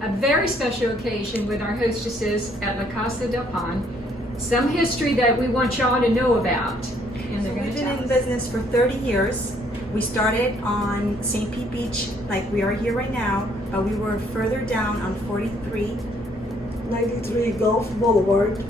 a very special occasion with our hostesses at La Casa del Pan. Some history that we want y'all to know about. And they're We've going to been tell in us. business for 30 years. We started on St. Pete Beach, like we are here right now, but we were further down on 93 Gulf Boulevard.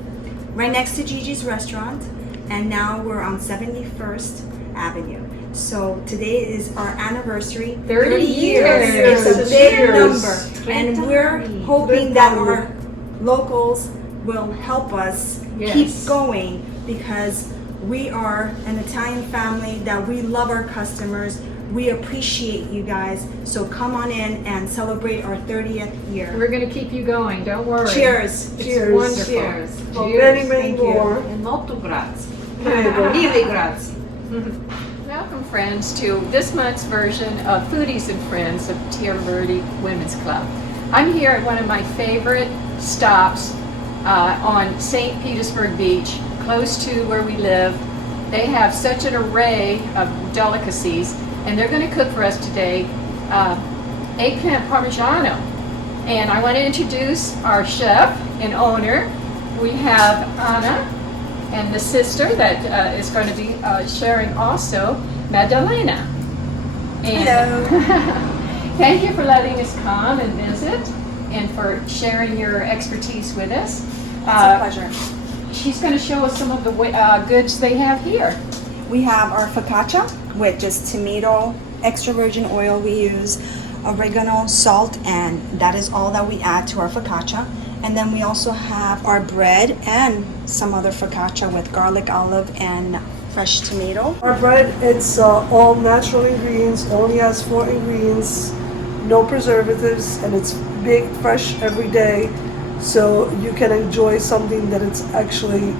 right next to Gigi's restaurant, and now we're on 71st Avenue. So today is our anniversary. 30 years. It's a big Cheers. number, and we're hoping that our locals will help us Yes. keep going, because we are an Italian family that we love our customers. We appreciate you guys. So come on in and celebrate our 30th year. We're going to keep you going. Don't worry. Cheers. It's Cheers. wonderful. Cheers. For Cheers. many, many Thank you. more. E molto grazie. Prego. Mille grazie. Welcome, friends, to this month's version of Foodies and Friends of Tierra Verde Women's Club. I'm here at one of my favorite stops on St. Petersburg Beach, close to where we live. They have such an array of delicacies, and they're going to cook for us today Eggplant Parmigiana. And I want to introduce our chef and owner. We have Anna, and the sister that is going to be sharing also, Maddalena. And Hello. thank you for letting us come and visit and for sharing your expertise with us. It's a pleasure. She's going to show us some of the goods they have here. We have our focaccia with just tomato, extra virgin oil we use, oregano, salt, and that is all that we add to our focaccia. And then we also have our bread and some other focaccia with garlic, olive, and fresh tomato. Our bread, it's all natural ingredients, only has 4 ingredients, no preservatives, and it's baked fresh every day. So you can enjoy something that it's actually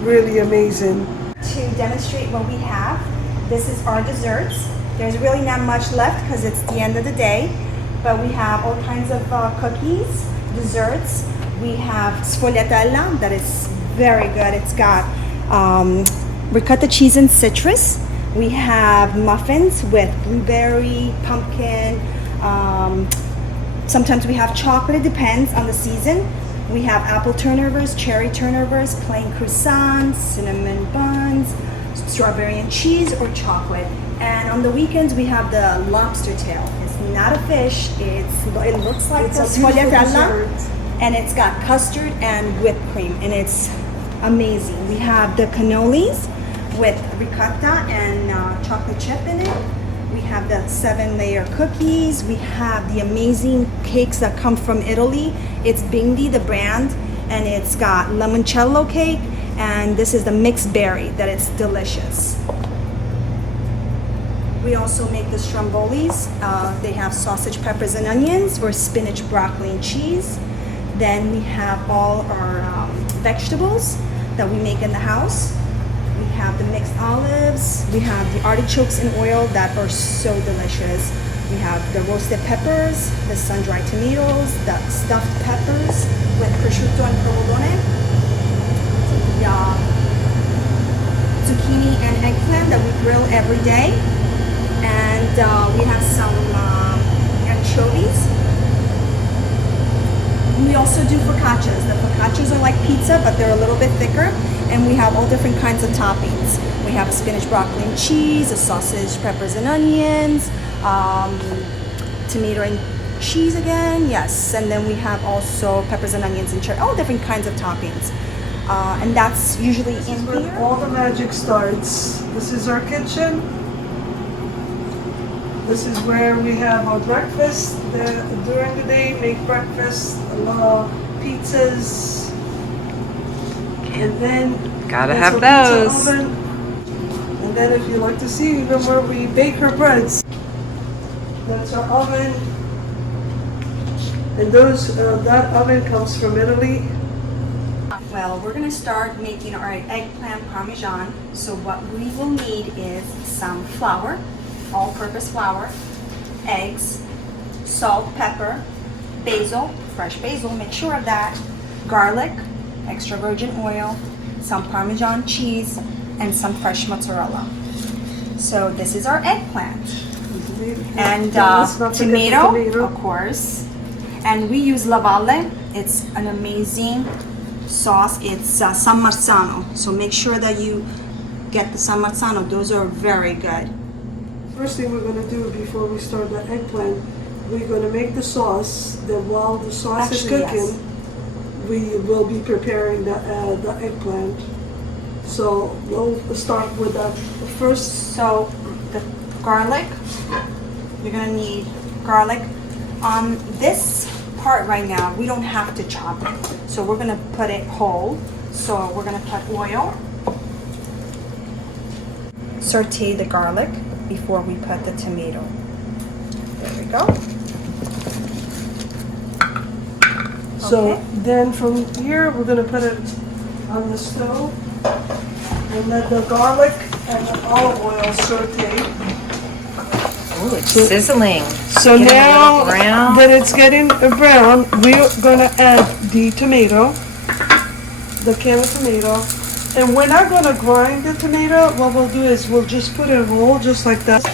really amazing. To demonstrate what we have, this is our desserts. There's really not much left because it's the end of the day, but we have all kinds of cookies, desserts. We have sfogliatella that is very good. It's got ricotta cheese and citrus. We have muffins with blueberry, pumpkin. Sometimes we have chocolate, it depends on the season. We have apple turnovers, cherry turnovers, plain croissants, cinnamon buns, strawberry and cheese, or chocolate. And on the weekends we have the lobster tail. It's not a fish, it looks like It's a a beautiful sfogliatella, dessert. and it's got custard and whipped cream, and it's amazing. We have the cannolis with ricotta and chocolate chip in it. We have the 7-layer cookies. We have the amazing cakes that come from Italy. It's Bindi, the brand, and it's got limoncello cake, and this is the mixed berry that it's delicious. We also make the strombolis. They have sausage, peppers, and onions, or spinach, broccoli, and cheese. Then we have all our vegetables that we make in the house. We have the mixed olives. We have the artichokes in oil that are so delicious. We have the roasted peppers, the sun-dried tomatoes, the stuffed peppers with prosciutto and provolone. The zucchini and eggplant that we grill every day. And we have some anchovies. We also do focaccias. The focaccias are like pizza, but they're a little bit thicker. And we have all different kinds of toppings. We have a spinach, broccoli, and cheese, a sausage, peppers, and onions, tomato and cheese again, yes. And then we have also peppers and onions and cherry, all different kinds of toppings. And that's usually in Where here. all the magic starts. This is our kitchen. This is where we have our breakfast. During the day, make breakfast, pizzas. And then Gotta that's have our those. pizza oven. And then if you like to see even where we bake our breads, that's our oven. And that oven comes from Italy. Well, we're gonna start making our eggplant parmesan. So what we will need is some flour, all-purpose flour, eggs, salt, pepper, basil, fresh basil, make sure of that, garlic, extra virgin oil, some Parmesan cheese, and some fresh mozzarella. So this is our eggplant. And Let's not forget the tomato, of course. And we use La Valle. It's an amazing sauce. It's San Marzano. So make sure that you get the San Marzano. Those are very good. First thing we're gonna do before we start the eggplant, we're gonna make the sauce. Then while the sauce is Actually, cooking, yes. we will be preparing the eggplant. So we'll start with that first. So the garlic, you're gonna need garlic. On this part right now, we don't have to chop it. So we're gonna put it whole. So we're gonna put oil. Saute the garlic before we put the tomato. There we go. So Okay. then from here, we're gonna put it on the stove and let the garlic and the olive oil saute. Ooh, it's sizzling. So Getting a now little brown. that it's getting brown, we're gonna add the tomato, the can of tomato. And we're not gonna grind the tomato. What we'll do is we'll just put it whole, just like that.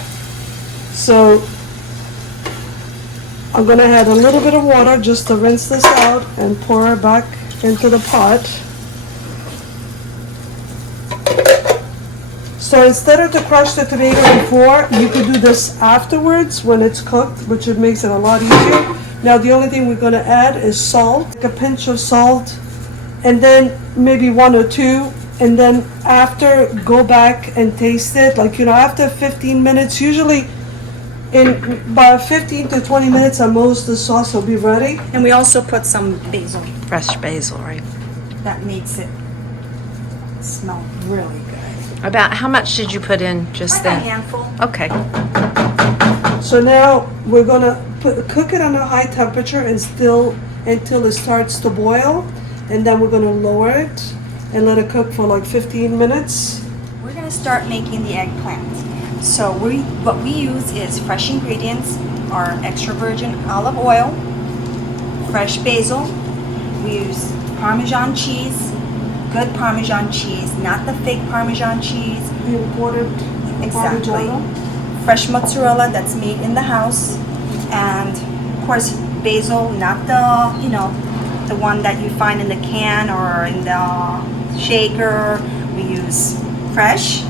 So I'm gonna add a little bit of water just to rinse this out and pour it back into the pot. So instead of to crush the tomato before, you could do this afterwards when it's cooked, which it makes it a lot easier. Now the only thing we're gonna add is salt, like a pinch of salt, and then maybe one or two, and then after go back and taste it, like, you know, after 15 minutes, usually in about 15 to 20 minutes at most, the sauce will be ready. And we also put some basil. Fresh basil, right? That makes it smell really good. About how much did you put in just Like a then? handful. Okay. So now we're gonna cook it on a high temperature and still until it starts to boil, and then we're gonna lower it and let it cook for like 15 minutes. We're gonna start making the eggplant. So what we use is fresh ingredients, our extra virgin olive oil, fresh basil. We use Parmesan cheese, good Parmesan cheese, not the fake Parmesan cheese. The imported Exactly. Parmigiana. Fresh mozzarella that's made in the house, and of course basil, not the, you know, the one that you find in the can or in the shaker. We use fresh.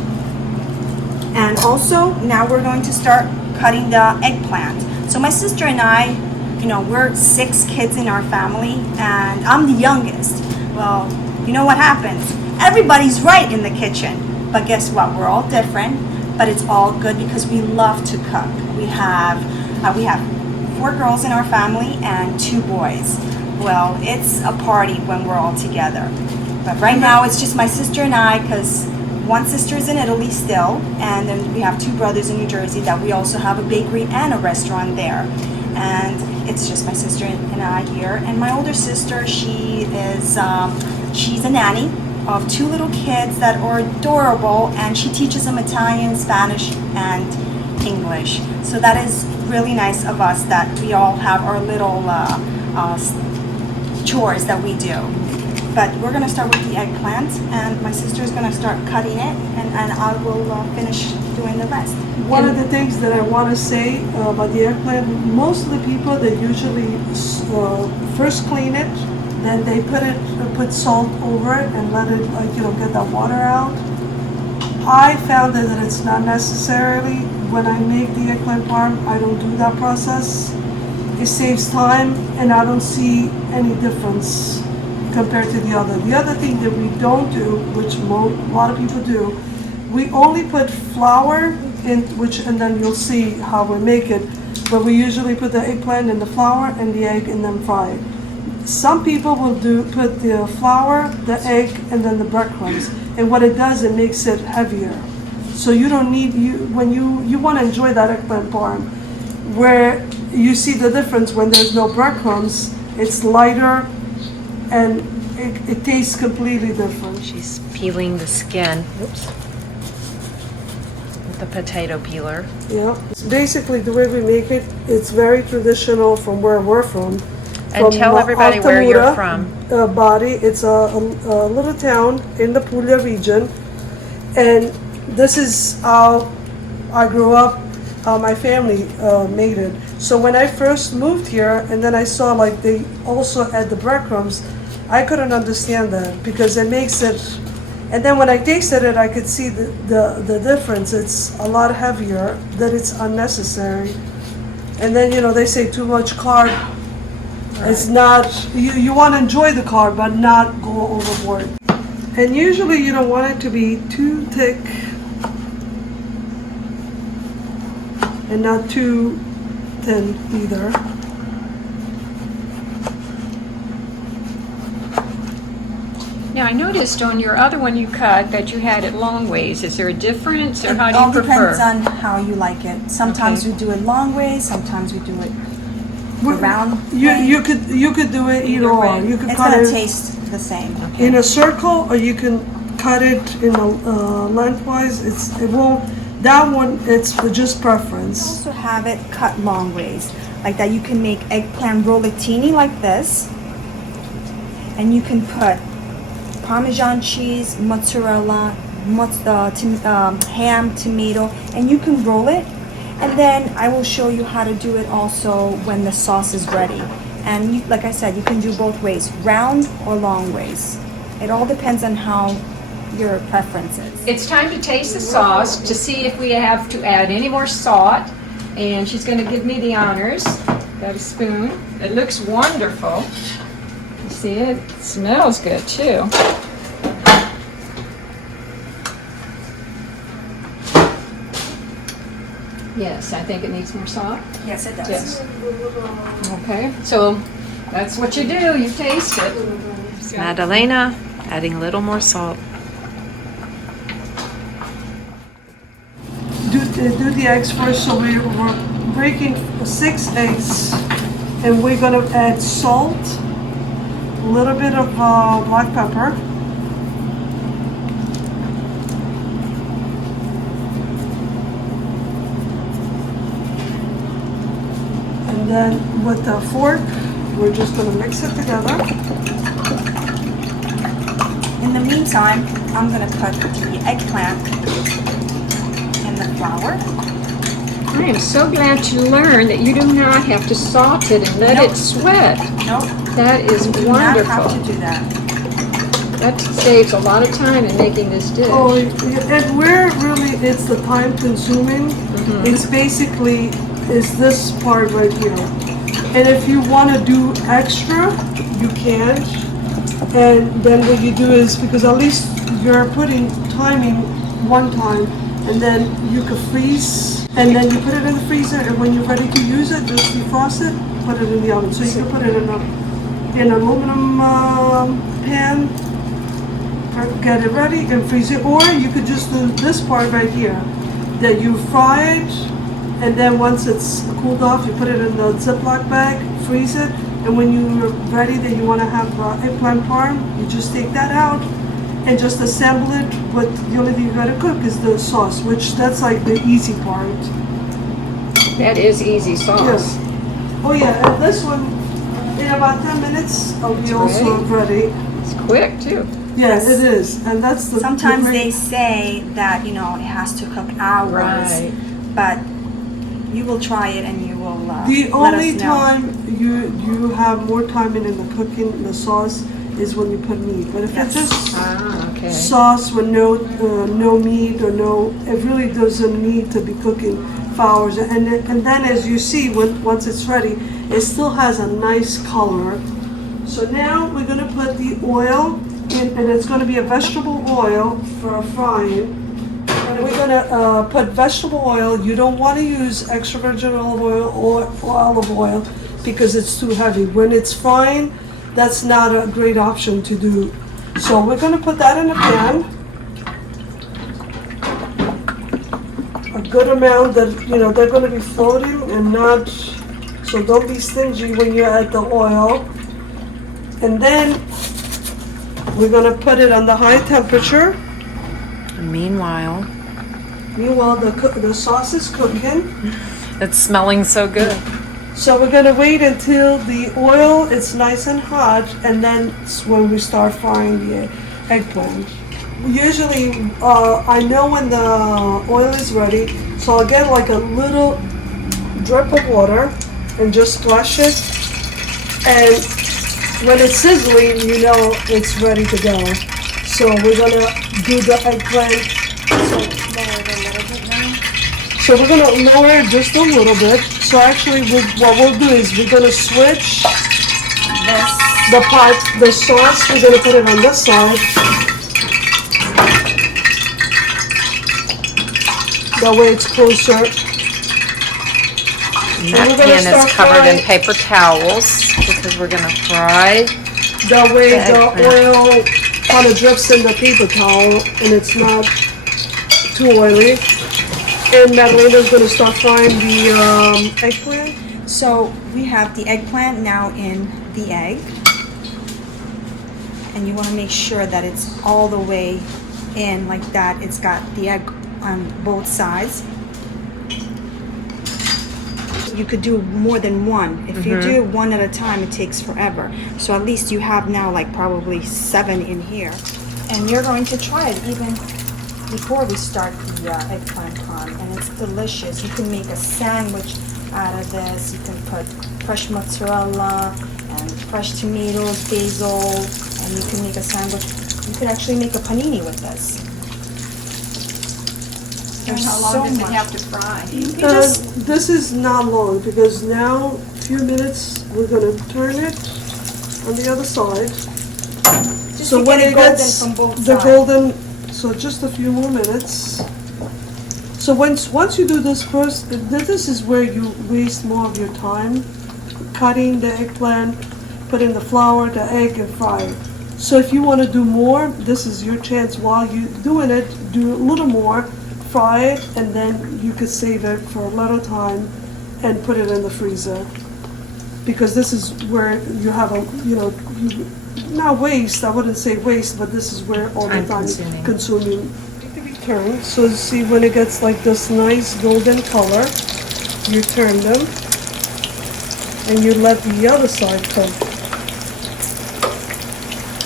And also now we're going to start cutting the eggplant. So my sister and I, you know, we're 6 kids in our family, and I'm the youngest. Well, you know what happens? Everybody's right in the kitchen, but guess what? We're all different, but it's all good because we love to cook. We have 4 girls in our family and 2 boys. Well, it's a party when we're all together. But right now it's just my sister and I, because one sister is in Italy still, and then we have 2 brothers in New Jersey that we also have a bakery and a restaurant there. And it's just my sister and I here. And my older sister, she's a nanny of 2 little kids that are adorable, and she teaches them Italian, Spanish, and English. So that is really nice of us that we all have our little chores that we do. But we're gonna start with the eggplant, and my sister's gonna start cutting it, and I will finish doing the rest. One of the things that I want to say about the eggplant, most of the people, they usually first clean it, then they put salt over it and let it, like, you know, get that water out. I found that it's not necessarily, when I make the eggplant parm, I don't do that process. It saves time, and I don't see any difference compared to the other. The other thing that we don't do, which a lot of people do, we only put flour in, and then you'll see how we make it. But we usually put the eggplant in the flour and the egg and then fry it. Some people will put the flour, the egg, and then the breadcrumbs. And what it does, it makes it heavier. So you don't need, when you want to enjoy that eggplant parm, where you see the difference when there's no breadcrumbs, it's lighter and it tastes completely different. She's peeling the skin. Oops. With the potato peeler. Yeah, it's basically the way we make it. It's very traditional from where we're from. And tell everybody where you're from. Bari. It's a little town in the Puglia region, and this is how I grew up. my family made it. So when I first moved here, and then I saw like they also add the breadcrumbs, I couldn't understand that because it makes it. And then when I tasted it, I could see the difference. It's a lot heavier, that it's unnecessary. And then, you know, they say too much carb. Right. It's not, you want to enjoy the carb, but not go overboard. And usually you don't want it to be too thick and not too thin either. Now, I noticed on your other one you cut that you had it long ways. Is there a difference, or how do It you all prefer? depends on how you like it. Sometimes Okay. we do it long ways, sometimes we do it Well, round You way. you could do it either Either or. way. You could It's cut gonna it taste the same. in a circle, or you can cut it in a lengthwise. It won't. That one, it's just preference. Also have it cut long ways, like that. You can make eggplant rollatini like this, and you can put Parmesan cheese, mozzarella, ham, tomato, and you can roll it. And then I will show you how to do it also when the sauce is ready. And you, like I said, you can do both ways, round or long ways. It all depends on how your preference is. It's time to taste the sauce to see if we have to add any more salt. And she's going to give me the honors. Got a spoon. It looks wonderful. You see it? It smells good too. Yes, I think it needs more salt. Yes, it does. Yes. Okay, so that's what you do. You taste it. Maddalena, adding a little more salt. Do the eggs first. So we're breaking 6 eggs, and we're gonna add salt, a little bit of black pepper, and then with the fork, we're just gonna mix it together. In the meantime, I'm gonna cut the eggplant and the flour. I am so glad to learn that you do not have to salt it and let Nope. it sweat. Nope, That is you do not have wonderful. to do that. That saves a lot of time in making this dish. Oh, and where really it's the time consuming, it's basically is this part right here. And if you want to do extra, you can. And then what you do is, because at least you're putting timing one time, and then you could freeze, and then you put it in the freezer, and when you're ready to use it, just defrost it, put it in the oven. So you can put it in an aluminum pan, get it ready and freeze it, or you could just do this part right here, that you fry it, and then once it's cooled off, you put it in the Ziploc bag, freeze it, and when you're ready that you want to have eggplant parm, you just take that out and just assemble it. But the only thing you gotta cook is the sauce, which that's like the easy part. That is easy sauce. Yes. Oh yeah, and this one, in about 10 minutes, I'll be also ready. It's quick too. Yes, it is, and that's the. Sometimes the they say that, you know, it has to cook hours, Right. but you will try it and you will The let only us know. time you have more time in the cooking, the sauce, is when you put meat. But if Yes. it's just Ah, okay. sauce with no meat or no, it really doesn't need to be cooking for hours. And then as you see, once it's ready, it still has a nice color. So now we're gonna put the oil in, and it's gonna be a vegetable oil for frying. And we're gonna put vegetable oil. You don't want to use extra virgin olive oil or olive oil because it's too heavy. When it's frying, that's not a great option to do. So we're gonna put that in a pan. A good amount that, you know, they're gonna be floating and not, so don't be stingy when you add the oil. And then we're gonna put it on the high temperature. And meanwhile, The sauce is cooking. it's smelling so good. So we're gonna wait until the oil is nice and hot, and then it's when we start frying the eggplant. usually I know when the oil is ready, so I'll get like a little drip of water and just splash it. And when it's sizzling, you know it's ready to go. So we're gonna do the eggplant. So we're gonna lower it just a little bit. So actually, what we'll do is we're gonna switch the sauce. We're gonna put it on this side. That way it's closer. And that pan is covered in paper towels because we're gonna fry. That way the oil kind of drips in the paper towel and it's not too oily. And Maddalena's gonna start frying the eggplant. So we have the eggplant now in the egg. And you want to make sure that it's all the way in like that. It's got the egg on both sides. You could do more than one. If you do one at a time, it takes forever. So at least you have now like probably 7 in here. And you're going to try it even before we start the eggplant parm, and it's delicious. You can make a sandwich out of this. You can put fresh mozzarella and fresh tomatoes, basil, and you can make a sandwich. You could actually make a panini with this. And how long does it have to fry? This is not long because now, a few minutes, we're gonna turn it on the other side. Just So to when get it it golden gets from both the sides. golden, so just a few more minutes. So once you do this first, this is where you waste more of your time, cutting the eggplant, putting the flour, the egg, and fry it. So if you want to do more, this is your chance. While you're doing it, do a little more, fry it, and then you could save it for a little time and put it in the freezer. Because this is where you have a, not waste, I wouldn't say waste, but this is where all the time consuming. To be turned, so see when it gets like this nice golden color, you turn them and you let the other side cook.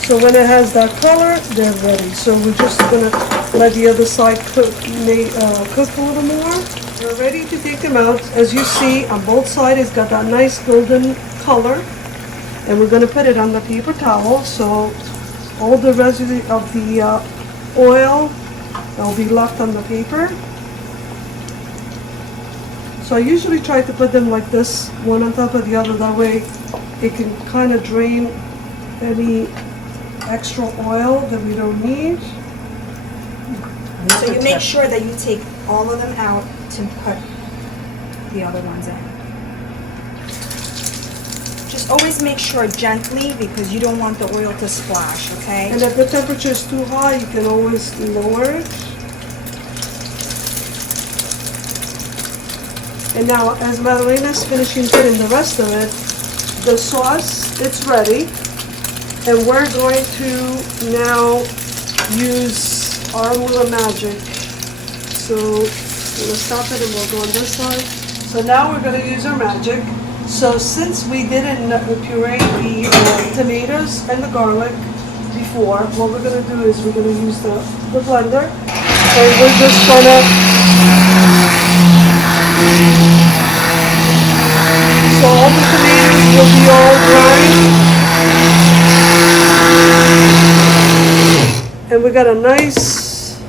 So when it has that color, they're ready. So we're just gonna let the other side cook a little more. We're ready to take them out. As you see, on both sides, it's got that nice golden color. And we're going to put it on the paper towel, so all the residue of the oil will be left on the paper. So I usually try to put them like this, one on top of the other. That way it can kind of drain any extra oil that we don't need. So you make sure that you take all of them out to put the other ones in. Just always make sure gently because you don't want the oil to splash, okay? And if the temperature is too high, you can always lower it. And now, as Maddalena's finishing putting the rest of it, the sauce, it's ready. And we're going to now use our little magic. So we'll stop it and we'll go on this side. So now we're going to use our magic. So since we didn't puree the tomatoes and the garlic before, what we're going to do is we're going to use the blender. And we're just going to... So all the tomatoes will be all dry. And we got a nice...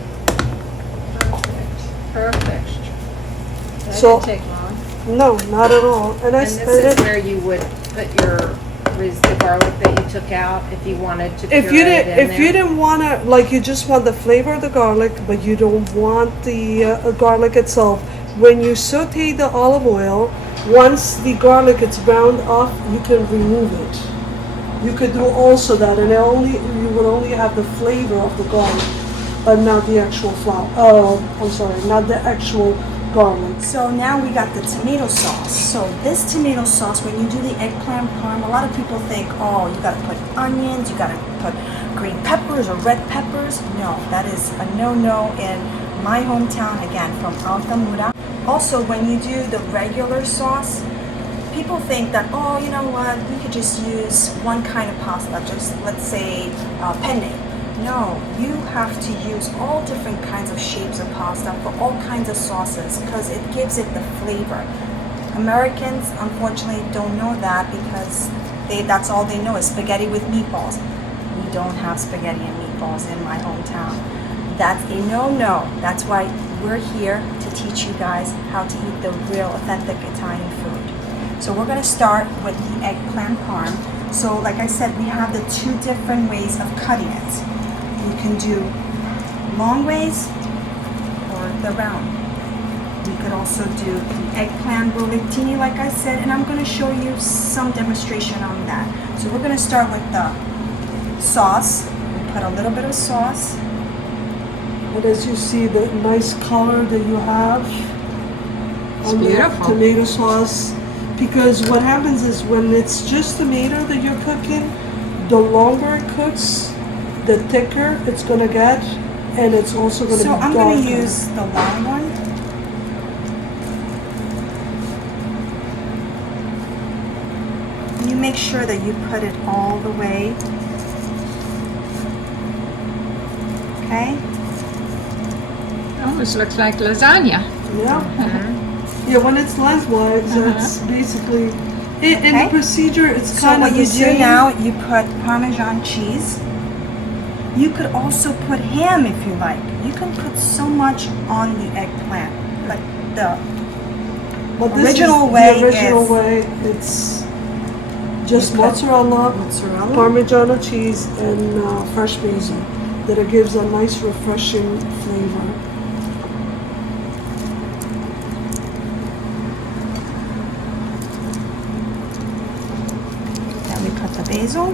Perfect. That So- didn't take long. No, not at all. And this is where you would put the garlic that you took out if you wanted to puree it in if you didn't want to, like you just want the flavor of the garlic, but you don't want the garlic itself, when you saute the olive oil, once the garlic is browned off, you can remove it. You could do also that, and you would only have the flavor of the garlic, but not the actual flour. Oh, I'm sorry, not the actual garlic. So now we got the tomato sauce. So this tomato sauce, when you do the eggplant parm, a lot of people think, oh, you gotta put onions, you gotta put green peppers or red peppers. No, that is a no-no in my hometown, again, from Altamura. Also, when you do the regular sauce, people think that, oh, you know what, we could just use one kind of pasta, just let's say penne. No, you have to use all different kinds of shapes of pasta for all kinds of sauces because it gives it the flavor. Americans, unfortunately, don't know that because that's all they know is spaghetti with meatballs. We don't have spaghetti and meatballs in my hometown. That's a no-no. That's why we're here to teach you guys how to eat the real, authentic Italian food. So we're going to start with the eggplant parm. So like I said, we have the two different ways of cutting it. You can do long ways or the round. We could also do the eggplant bollettini like I said, and I'm going to show you some demonstration on that. So we're going to start with the sauce. We put a little bit of sauce. But as you see, the nice color that you have on the tomato sauce, because what happens is when it's just tomato that you're cooking, the longer it cooks, the thicker it's gonna get, and it's also gonna be darker. So I'm gonna use the long one. You make sure that you put it all the way. Okay. Almost looks like lasagna. Yeah. Yeah, when it's lengthwise, that's basically it. In the procedure, it's kind of the same. So what you do now, you put Parmesan cheese. You could also put ham if you like. You can put so much on the eggplant, but the original way it's just mozzarella, Parmigiano cheese, and fresh basil that it gives a nice refreshing flavor. Then we put the basil.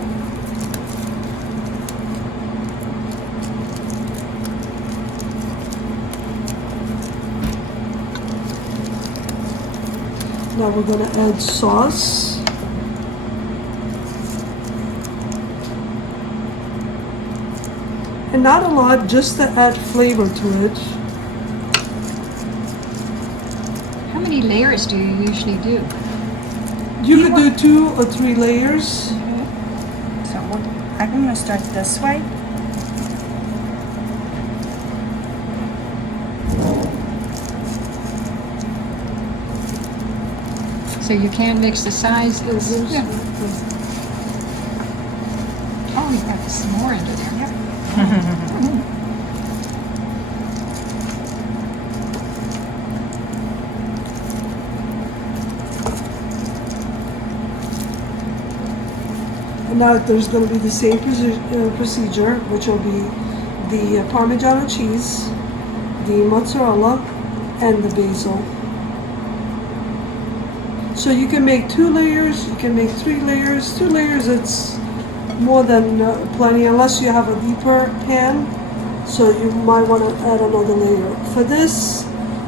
Now we're going to add sauce. And not a lot, just to add flavor to it. How many layers do you usually do? You could do 2 or 3 layers. So I'm going to start this way. So you can mix the sizes. Yeah. Oh, you got some more into there. And now there's going to be the same procedure, which will be the Parmigiano cheese, the mozzarella, and the basil. So you can make 2 layers, you can make 3 layers. 2 layers, it's more than plenty, unless you have a deeper pan. So you might want to add another layer. For this,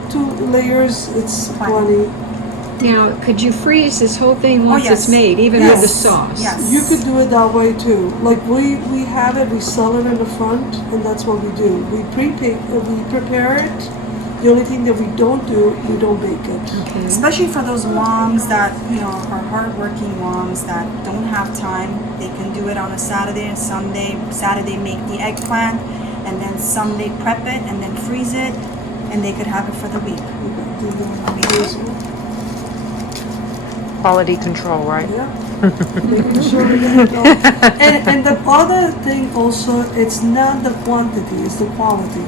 2 layers, it's plenty. Now, could you freeze this whole thing once it's made, even with the sauce? Yes. You could do it that way too. Like we have it, we sell it in the front, and that's what we do. We prepare it. The only thing that we don't do, we don't bake it. Okay. Especially for those moms that, are hardworking moms that don't have time. They can do it on a Saturday and Sunday. Saturday make the eggplant, and then Sunday prep it, and then freeze it, and they could have it for the week. Quality control, right? Yeah. Making sure we get it all. And the other thing also, it's not the quantity, it's the quality.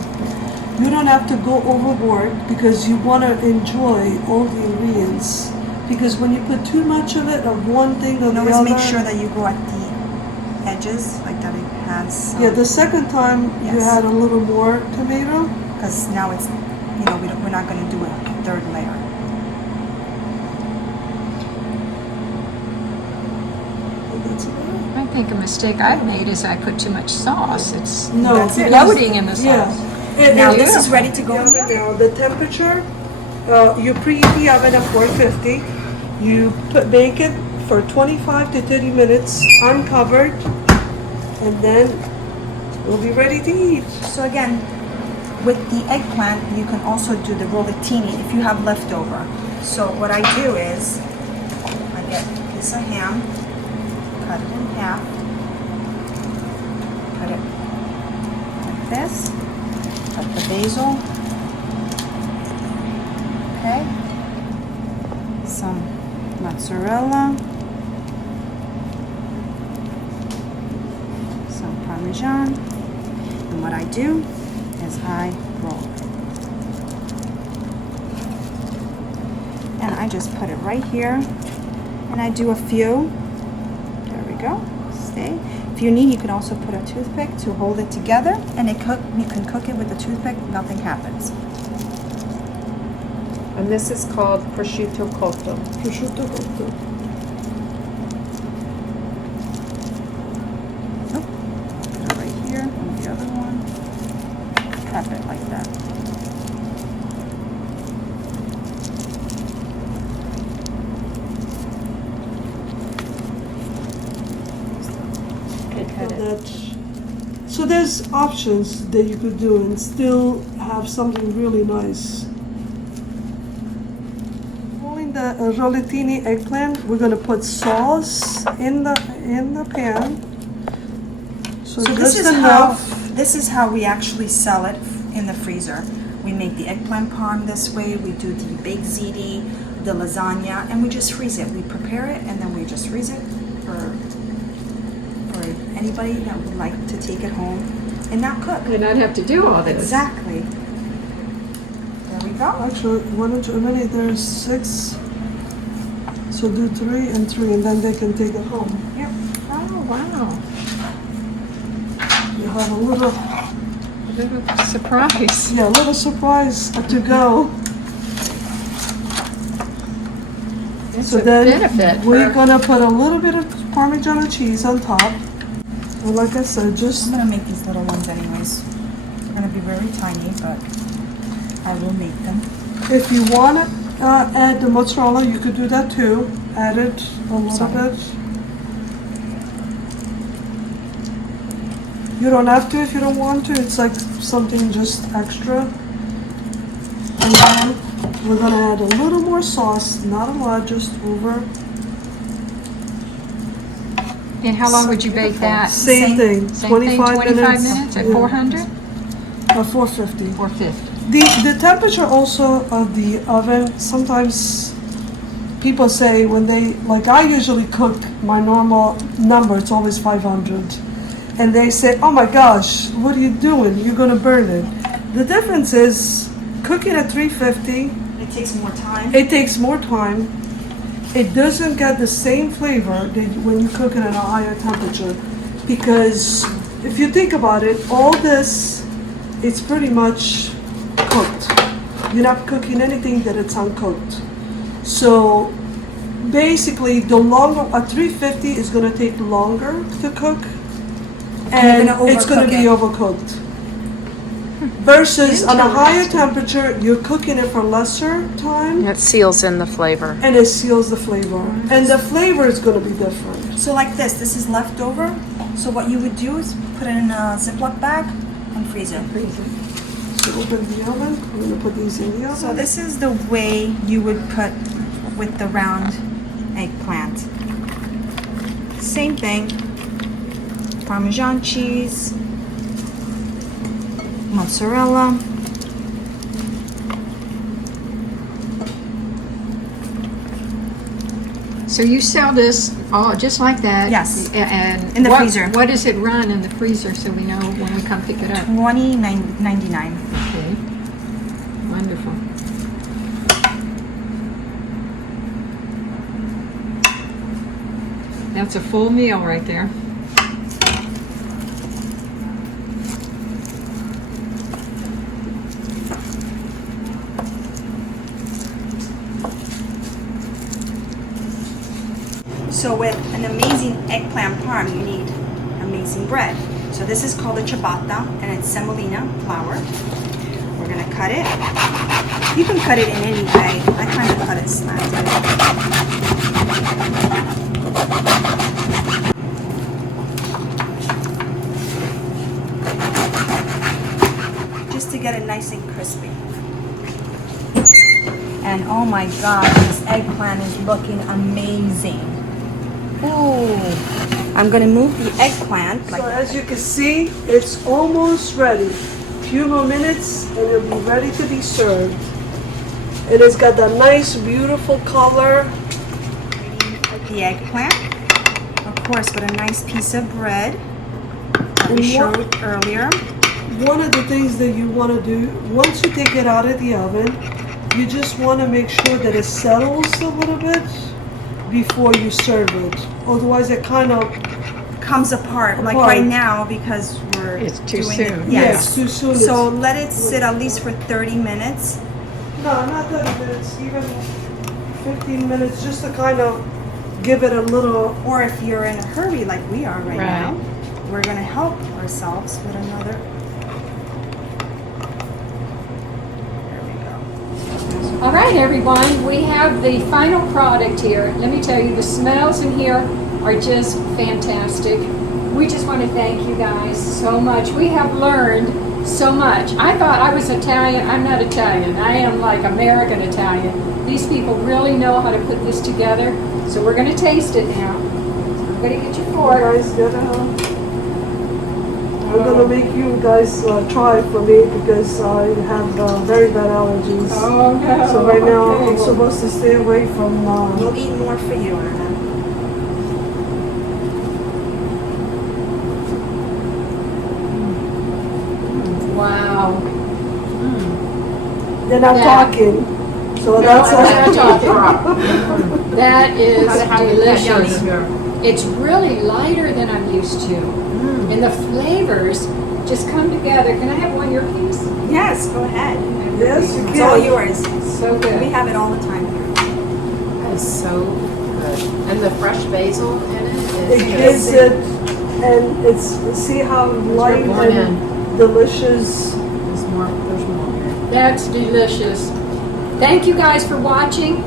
You don't have to go overboard because you want to enjoy all the ingredients. Because when you put too much of it, of one thing or the other. Always make sure that you go at the edges, like that it has. Yeah, the second time you had a little more tomato. Because now it's, we're not going to do a 3rd layer. I think a mistake I've made is I put too much sauce. It's That's bloating in the sauce. Yeah. Now this is ready to go in the oven. Now the temperature, you preheat the oven at 450. You bake it for 25 to 30 minutes uncovered, and then we'll be ready to eat. So again, with the eggplant, you can also do the rollettini if you have leftover. So what I do is, I get a piece of ham, cut it in half, put it this. Cut the basil. Okay. Some mozzarella. Some Parmesan. And what I do is I roll. And I just put it right here. And I do a few. There we go. Stay. If you need, you can also put a toothpick to hold it together, and you can cook it with the toothpick, nothing happens. And this is called prosciutto cotto. Prosciutto cotto. Oh, put it right here on the other one. Tap it like that. So there's options that you could do and still have something really nice. Rolling the rollatini eggplant, we're gonna put sauce in the pan. So this just is enough. how we actually sell it in the freezer. We make the eggplant parm this way. We do the baked ziti, the lasagna, and we just freeze it. We prepare it and then we just freeze it for anybody that would like to take it home and not cook. And not have to do all this. Exactly. There we go. Actually, why don't you eliminate there's 6. So do 3 and 3 and then they can take it home. Yep. Oh, wow. You have a little, A little surprise. yeah, a little surprise to go. It's So a then benefit. we're for- gonna put a little bit of Parmigiana cheese on top. And like I said, just I'm gonna make these little ones anyways. They're gonna be very tiny, but I will make them. if you want to add the mozzarella, you could do that too. Add it a little Sorry. bit. You don't have to if you don't want to. It's like something just extra. And then we're gonna add a little more sauce, not a lot, just over. And how long would you bake that? Same thing, Same 25 thing, 25 minutes. minutes at Yeah. 400? 450. 450. The temperature also of the oven, sometimes people say when they, like I usually cook my normal number, it's always 500. And they say, oh my gosh, what are you doing? You're gonna burn it. The difference is cooking at 350, It takes more time. it takes more time. It doesn't get the same flavor that when you cook it at a higher temperature. Because if you think about it, all this, it's pretty much cooked. You're not cooking anything that it's uncooked. So basically, the longer, a 350 is gonna take longer to cook. And gonna it's gonna overcook be it. overcooked. Versus on a higher temperature, you're cooking it for lesser time. It seals in the flavor. And it seals the flavor. And the flavor is going to be different. So like this is leftover. So what you would do is put it in a Ziploc bag and freeze it. So open the oven. I'm going to put these in the oven. So this is the way you would put with the round eggplant. Same thing. Parmesan cheese. Mozzarella. So you sell this all just like that? Yes. And In the freezer. What does it run in the freezer so we know when we come pick it up? $20.99. Okay. Wonderful. That's a full meal right there. So with an amazing eggplant parm, you need amazing bread. So this is called a ciabatta, and it's semolina flour. We're gonna cut it. You can cut it in any way. I kind of cut it slanted. Just to get it nice and crispy. And oh my god, this eggplant is looking amazing. Ooh. I'm gonna move the eggplant. So as you can see, it's almost ready. Few more minutes and it'll be ready to be served. And it's got that nice, beautiful color. The eggplant, of course, with a nice piece of bread that we showed earlier. One of the things that you want to do, once you take it out of the oven, you just want to make sure that it settles a little bit before you serve it. Otherwise, it kind of comes apart. Like right now, because It's too doing soon. it. Yeah, Yes. it's too soon. So let it sit at least for 30 minutes. No, not 30 minutes, even 15 minutes, just to kind of give it a little. Or if you're in a hurry like we are right now, we're gonna help ourselves with another. There we go. All right, everyone, we have the final product here. Let me tell you, the smells in here are just fantastic. We just want to thank you guys so much. We have learned so much. I thought I was Italian. I'm not Italian. I am like American Italian. These people really know how to put this together. So we're going to taste it now. I'm going to get your fork. Guys, I'm gonna make you guys try for me because I have very bad allergies. Oh no. So right now Okay. I'm supposed to stay away from. We'll eat more for you, Anna. Wow. Then I'm Yeah. talking. So No, that's I'm not talking. That is delicious. It's really lighter than I'm used to. And the flavors just come together. Can I have one of your piece? Yes, go ahead. Yes, you It's all can. yours. So We good. have it all the time here. That is so good. And the fresh basil in it It is gives it, and it's see how light more and delicious. There's more here. That's delicious. Thank you guys for watching.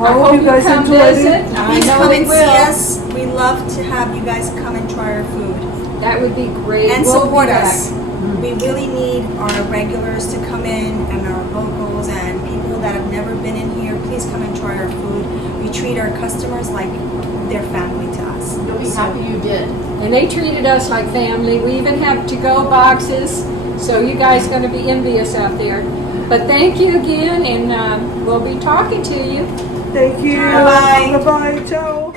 I hope you guys come enjoyed visit. it. I Please know come we and see will. us. We love to have you guys come and try our food. That would be great. And We'll be support back. us. We really need our regulars to come in and our locals and people that have never been in here. Please come and try our food. We treat our customers like they're family to us. You'll be happy you did. And they treated us like family. We even have to-go boxes. So you guys are going to be envious out there. But thank you again, and we'll be talking to you. Thank you. Bye-bye. Bye-bye. Ciao.